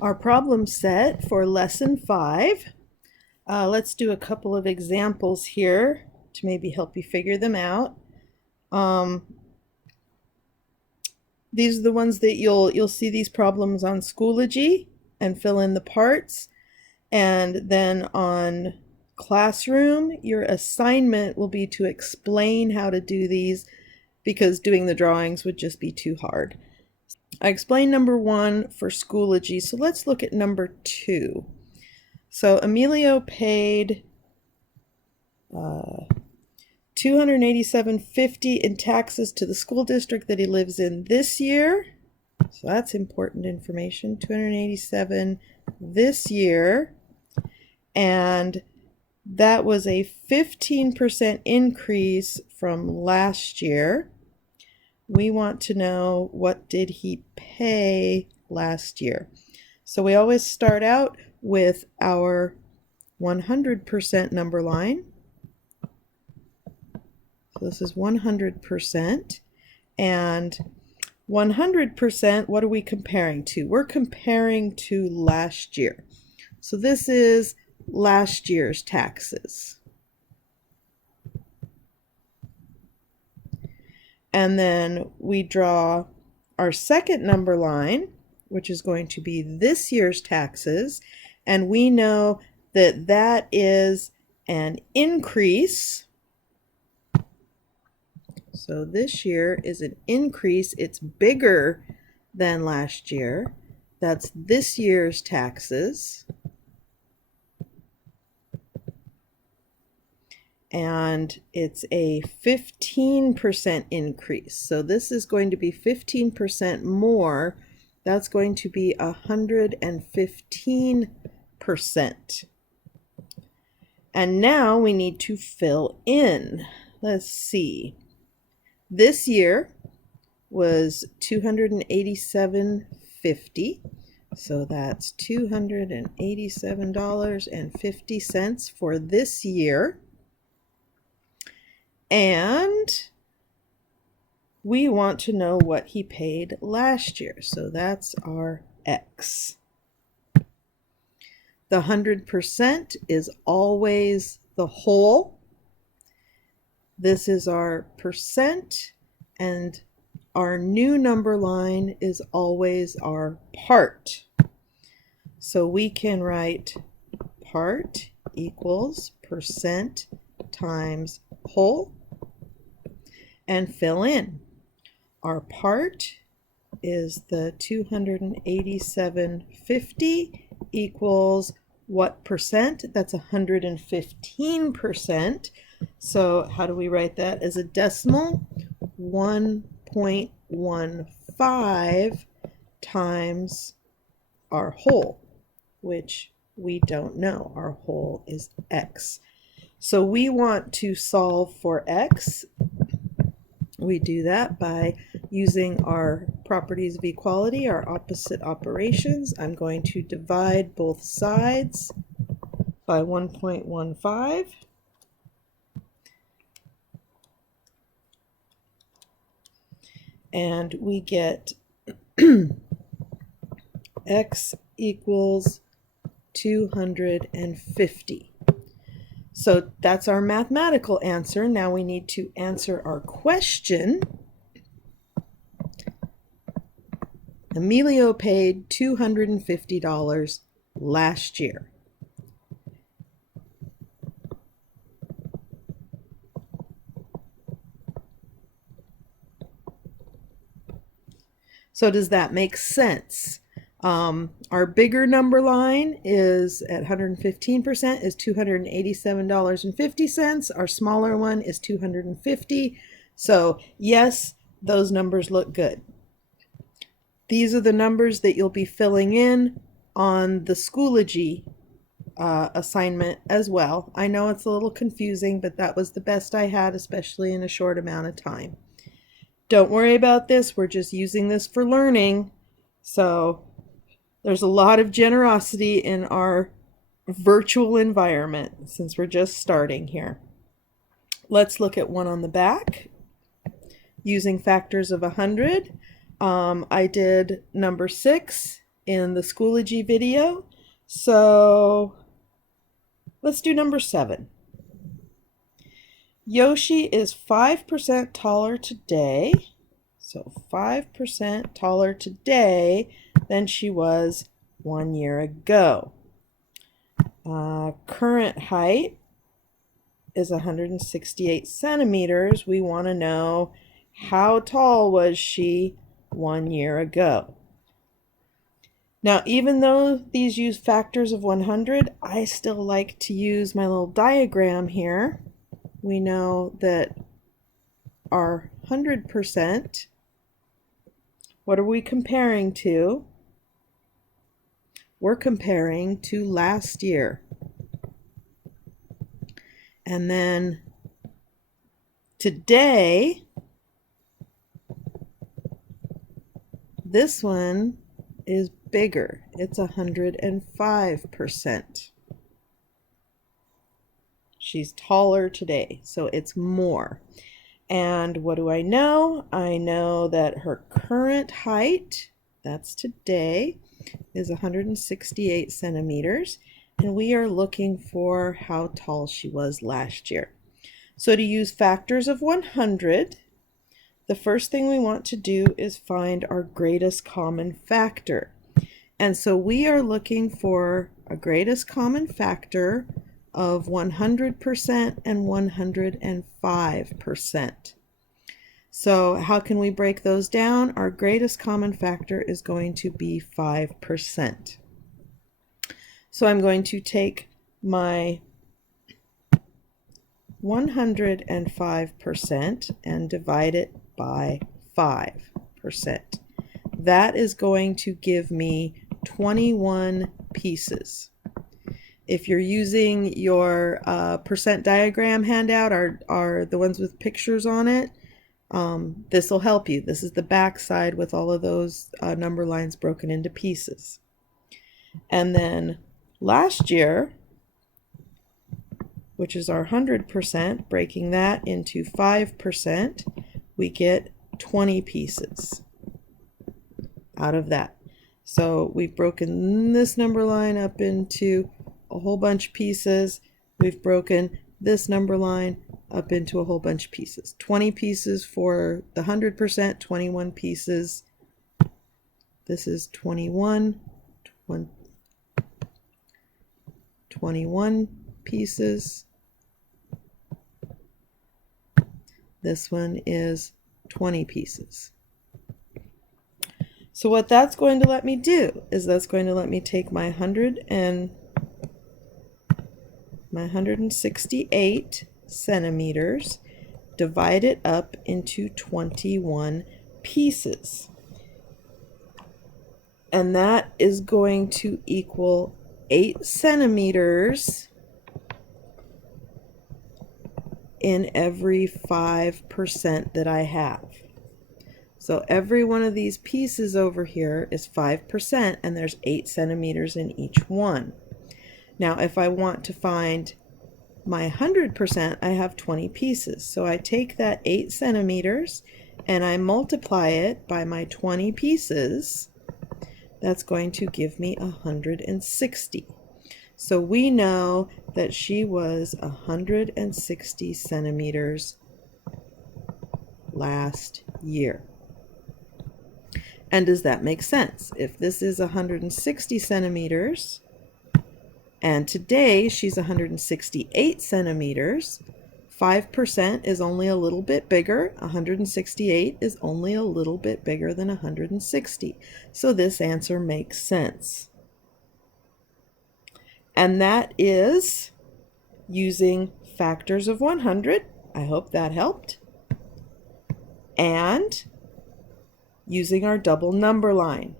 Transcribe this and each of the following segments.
Our problem set for lesson 5. Let's do a couple of examples here to maybe help you figure them out. These are the ones that you'll see these problems on Schoology and fill in the parts. And then on Classroom, your assignment will be to explain how to do these because doing the drawings would just be too hard. I explained number 1 for Schoology, so let's look at number 2. So Emilio paid $287.50 in taxes to the school district that he lives in this year. So that's important information. $287 this year. And that was a 15% increase from last year. We want to know, what did he pay last year? So we always start out with our 100% number line. So this is 100%. And 100%, what are we comparing to? We're comparing to last year. So this is last year's taxes. And then we draw our second number line, which is going to be this year's taxes. And we know that that is an increase. So this year is an increase. It's bigger than last year. That's this year's taxes. And it's a 15% increase. So this is going to be 15% more. That's going to be 115%. And now we need to fill in. Let's see. This year was $287.50. So that's $287.50 for this year. And we want to know what he paid last year. So that's our X. The 100% is always the whole. This is our percent, and our new number line is always our part. So we can write part equals percent times whole and fill in. Our part is the 287.50 equals what percent? That's 115%. So how do we write that as a decimal? 1.15 times our whole, which we don't know. Our whole is X. So we want to solve for X. We do that by using our properties of equality, our opposite operations. I'm going to divide both sides by 1.15. And we get X equals 250. So that's our mathematical answer. Now we need to answer our question. Emilio paid $250 last year. So does that make sense? Our bigger number line is at 115% is $287.50. Our smaller one is 250. So yes, those numbers look good. These are the numbers that you'll be filling in on the Schoology assignment as well. I know it's a little confusing, but that was the best I had, especially in a short amount of time. Don't worry about this. We're just using this for learning. So there's a lot of generosity in our virtual environment since we're just starting here. Let's look at one on the back. Using factors of 100, I did number 6 in the Schoology video. So let's do number 7. Yoshi is 5% taller today. So 5% taller today than she was 1 year ago. Current height is 168 centimeters. We want to know how tall was she 1 year ago. Now, even though these use factors of 100, I still like to use my little diagram here. We know that our 100%, what are we comparing to? We're comparing to last year. And then today, this one is bigger. It's 105%. She's taller today, so it's more. And what do I know? I know that her current height, that's today, is 168 centimeters, and we are looking for how tall she was last year. So to use factors of 100, the first thing we want to do is find our greatest common factor. And so we are looking for a greatest common factor of 100% and 105%. So how can we break those down? Our greatest common factor is going to be 5%. So I'm going to take my 105% and divide it by 5%. That is going to give me 21 pieces. If you're using your percent diagram handout, are the ones with pictures on it, this will help you. This is the back side with all of those number lines broken into pieces. And then last year, which is our 100%, breaking that into 5%, we get 20 pieces out of that. So we've broken this number line up into a whole bunch of pieces. We've broken this number line up into a whole bunch of pieces. 20 pieces for the 100%, 21 pieces. This is 21 pieces. This one is 20 pieces. So what that's going to let me do is that's going to let me take my 168 centimeters, divide it up into 21 pieces. And that is going to equal 8 centimeters in every 5% that I have. So every one of these pieces over here is 5%, and there's 8 centimeters in each one. Now, if I want to find my 100%, I have 20 pieces. So I take that 8 centimeters and I multiply it by my 20 pieces. That's going to give me 160. So we know that she was 160 centimeters last year. And does that make sense? If this is 160 centimeters, and today she's 168 centimeters, 5% is only a little bit bigger. 168 is only a little bit bigger than 160. So this answer makes sense. And that is using factors of 100. I hope that helped. And using our double number line.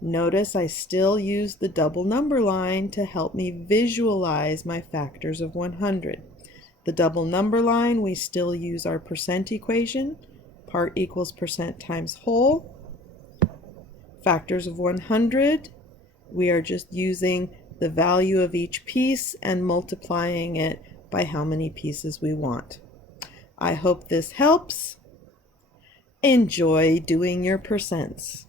Notice I still use the double number line to help me visualize my factors of 100. The double number line, we still use our percent equation, part equals percent times whole. Factors of 100, we are just using the value of each piece and multiplying it by how many pieces we want. I hope this helps. Enjoy doing your percents.